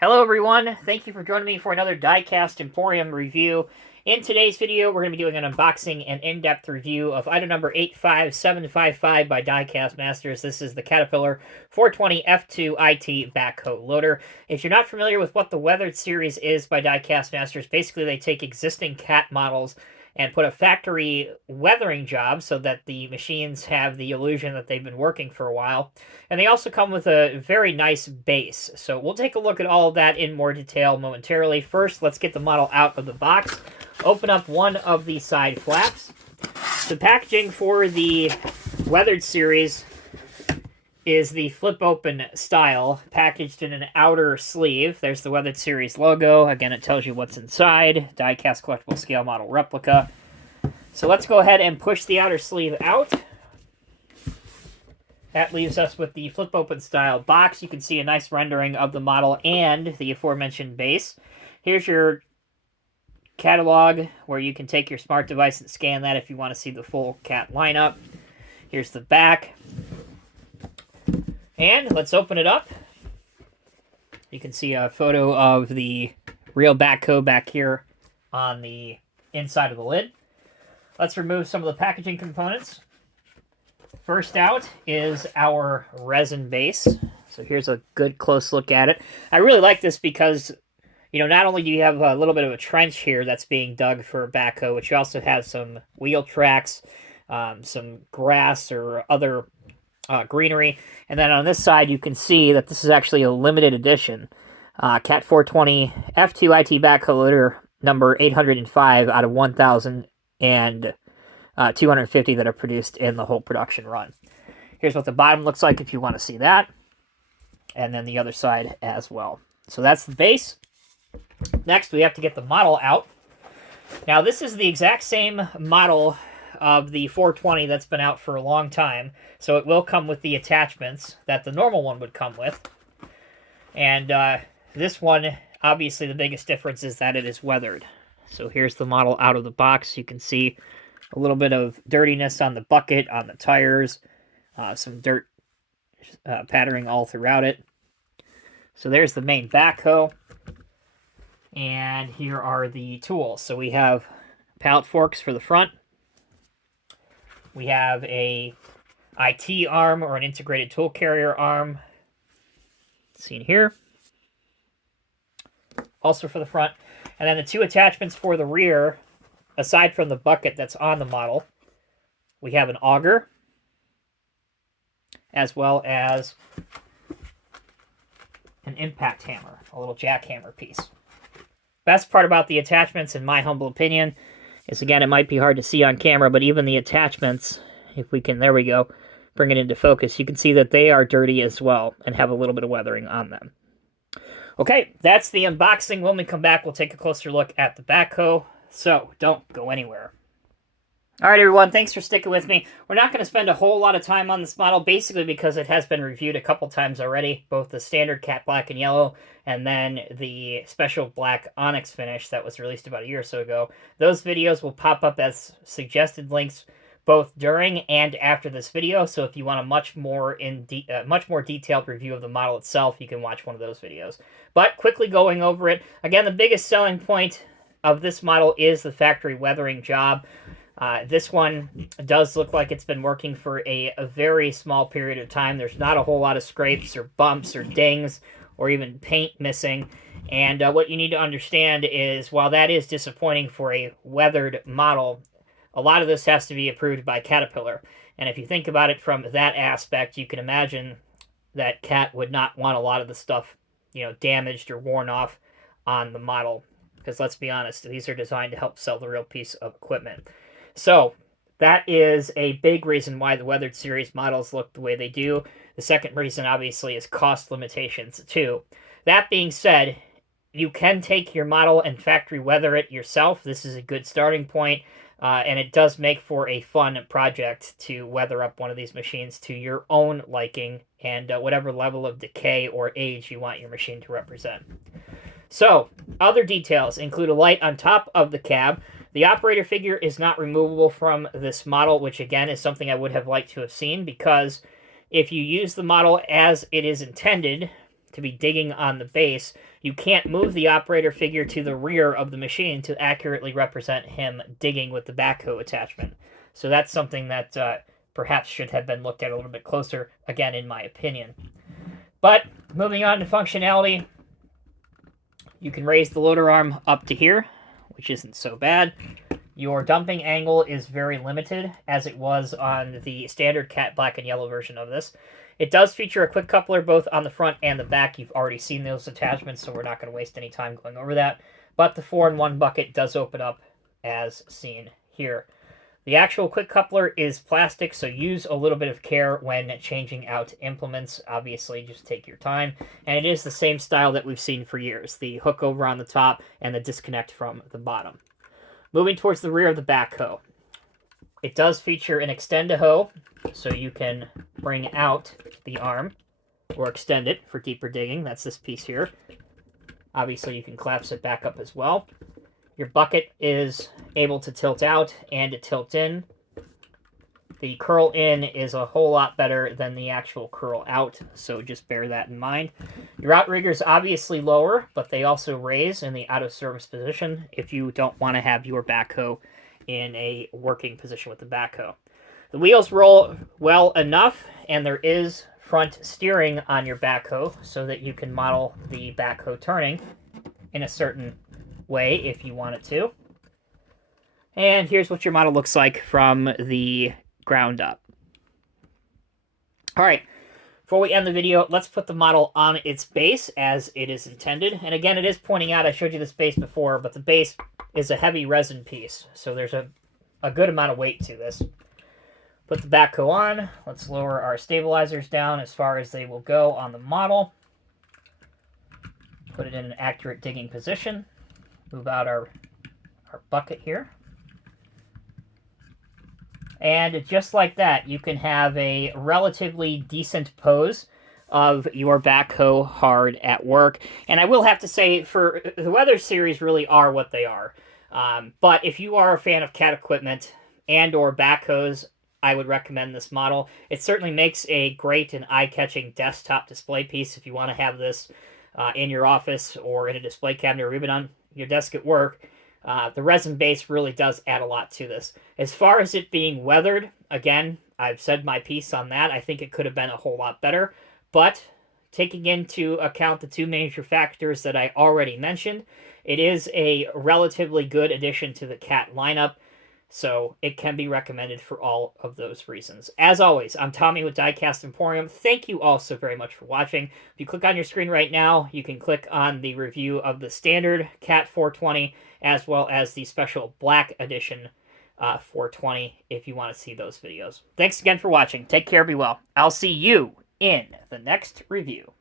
Hello everyone, thank you for joining me for another Diecast Emporium review. In today's video, we're going to be doing an unboxing and in-depth review of item number 85755 by Diecast Masters. This is the Caterpillar 420 F2IT Backhoe Loader. If you're not familiar with what the Weathered series is by Diecast Masters, basically they take existing cat models and put a factory weathering job so that the machines have the illusion that they've been working for a while. And they also come with a very nice base. So we'll take a look at all of that in more detail momentarily. First, let's get the model out of the box. Open up one of the side flaps. The packaging for the Weathered series is the flip-open style, packaged in an outer sleeve. There's the Weathered series logo. Again, it tells you what's inside. Die-cast collectible scale model replica. So let's go ahead and push the outer sleeve out. That leaves us with the flip-open style box. You can see a nice rendering of the model and the aforementioned base. Here's your catalog, where you can take your smart device and scan that if you want to see the full cat lineup. Here's the back. And let's open it up. You can see a photo of the real backhoe back here on the inside of the lid. Let's remove some of the packaging components. First out is our resin base. So here's a good close look at it. I really like this because, you know, not only do you have a little bit of a trench here that's being dug for a backhoe, but you also have some wheel tracks, some grass or other greenery. And then on this side, you can see that this is actually a limited edition. Cat 420 F2IT Backhoe Loader number 805 out of 1,250 that are produced in the whole production run. Here's what the bottom looks like if you want to see that. And then the other side as well. So that's the base. Next, we have to get the model out. Now, this is the exact same model of the 420 that's been out for a long time. So it will come with the attachments that the normal one would come with. And this one, obviously the biggest difference is that it is weathered. So here's the model out of the box. You can see a little bit of dirtiness on the bucket, on the tires, some dirt patterning all throughout it. So there's the main backhoe. And here are the tools. So we have pallet forks for the front. We have a IT arm, or an integrated tool carrier arm, seen here. Also for the front. And then the two attachments for the rear, aside from the bucket that's on the model, we have an auger, as well as an impact hammer, a little jackhammer piece. Best part about the attachments, in my humble opinion, is, again, it might be hard to see on camera, but even the attachments, if we can, there we go, bring it into focus, you can see that they are dirty as well and have a little bit of weathering on them. Okay, that's the unboxing. When we come back, we'll take a closer look at the backhoe, so don't go anywhere. All right, everyone, thanks for sticking with me. We're not going to spend a whole lot of time on this model, basically because it has been reviewed a couple times already, both the standard cat black and yellow, and then the special black onyx finish that was released about a year or so ago. Those videos will pop up as suggested links both during and after this video, so if you want a much more detailed review of the model itself, you can watch one of those videos. But quickly going over it, again, the biggest selling point of this model is the factory weathering job. This one does look like it's been working for a very small period of time. There's not a whole lot of scrapes or bumps or dings or even paint missing. And what you need to understand is, while that is disappointing for a weathered model, a lot of this has to be approved by Caterpillar. And if you think about it from that aspect, you can imagine that Cat would not want a lot of the stuff, you know, damaged or worn off on the model. Because let's be honest, these are designed to help sell the real piece of equipment. So that is a big reason why the Weathered series models look the way they do. The second reason, obviously, is cost limitations, too. That being said, you can take your model and factory weather it yourself. This is a good starting point, and it does make for a fun project to weather up one of these machines to your own liking and whatever level of decay or age you want your machine to represent. So, other details include a light on top of the cab. The operator figure is not removable from this model, which again is something I would have liked to have seen, because if you use the model as it is intended to be digging on the base, you can't move the operator figure to the rear of the machine to accurately represent him digging with the backhoe attachment. So that's something that perhaps should have been looked at a little bit closer, again, in my opinion. But moving on to functionality, you can raise the loader arm up to here, which isn't so bad. Your dumping angle is very limited, as it was on the standard Cat black and yellow version of this. It does feature a quick coupler both on the front and the back. You've already seen those attachments, so we're not going to waste any time going over that. But the 4-in-1 bucket does open up, as seen here. The actual quick coupler is plastic, so use a little bit of care when changing out implements. Obviously, just take your time. And it is the same style that we've seen for years. The hook over on the top and the disconnect from the bottom. Moving towards the rear of the backhoe. It does feature an extend-a-hoe, so you can bring out the arm or extend it for deeper digging. That's this piece here. Obviously, you can collapse it back up as well. Your bucket is able to tilt out and to tilt in. The curl in is a whole lot better than the actual curl out, so just bear that in mind. Your outrigger is obviously lower, but they also raise in the out-of-service position if you don't want to have your backhoe in a working position with the backhoe. The wheels roll well enough, and there is front steering on your backhoe so that you can model the backhoe turning in a certain way if you want it to. And here's what your model looks like from the ground up. All right, before we end the video, let's put the model on its base as it is intended. And again, it is pointing out, I showed you this base before, but the base is a heavy resin piece, so there's a good amount of weight to this. Put the backhoe on. Let's lower our stabilizers down as far as they will go on the model. Put it in an accurate digging position. Move out our bucket here. And just like that, you can have a relatively decent pose of your backhoe hard at work. And I will have to say, for the Weather series really are what they are. But if you are a fan of Cat equipment and or backhoes, I would recommend this model. It certainly makes a great and eye-catching desktop display piece if you want to have this in your office or in a display cabinet or even on your desk at work. The resin base really does add a lot to this. As far as it being weathered, again, I've said my piece on that. I think it could have been a whole lot better. But taking into account the two major factors that I already mentioned, it is a relatively good addition to the Cat lineup. So it can be recommended for all of those reasons. As always, I'm Tommy with Diecast Emporium. Thank you all so very much for watching. If you click on your screen right now, you can click on the review of the standard Cat 420 as well as the special Black Edition 420 if you want to see those videos. Thanks again for watching. Take care, be well. I'll see you in the next review.